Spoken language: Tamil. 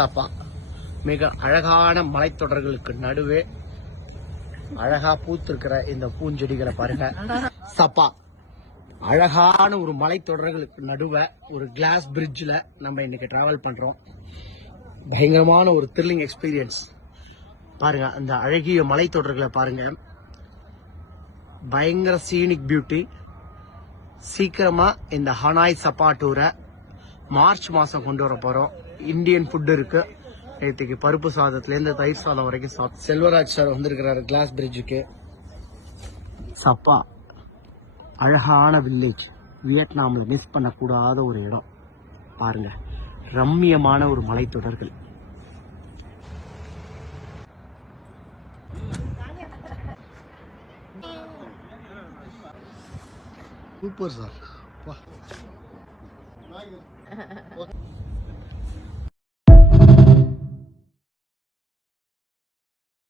சப்பா மிக அழகான மலைத்தொடர்களுக்கு நடுவே அழகா பூத்திருக்கிற இந்த பூஞ்செடிகளை பாருங்க. சப்பா அழகான ஒரு மலைத்தொடர்களுக்கு நடுவே ஒரு கிளாஸ் பிரிட்ஜில் நம்ம இன்னைக்கு டிராவல் பண்றோம். பயங்கரமான ஒரு த்ரில்லிங் எக்ஸ்பீரியன்ஸ் பாருங்க. அந்த அழகிய மலைத்தொடர்களை பாருங்க. பயங்கர சீனிக் பியூட்டி. சீக்கிரமா இந்த ஹனாய் சப்பா டூரை மார்ச் மாசம் கொண்டு வர போறோம். இந்தியன் ஃபுட் இருக்கு. நேற்றுக்கு பருப்பு சாதத்துல இருந்து தயிர் சாதம் வரைக்கும் சாப்பிட்டு செல்வராஜ் சார் வந்திருக்கிறாரு கிளாஸ் பிரிட்ஜுக்கு. சப்பா அழகான வில்லேஜ். வியட்நாமில் மிஸ் பண்ணக்கூடாத ஒரு இடம் பாருங்க. ரம்மியமான ஒரு மலைத்தொடர்கள். Super sir.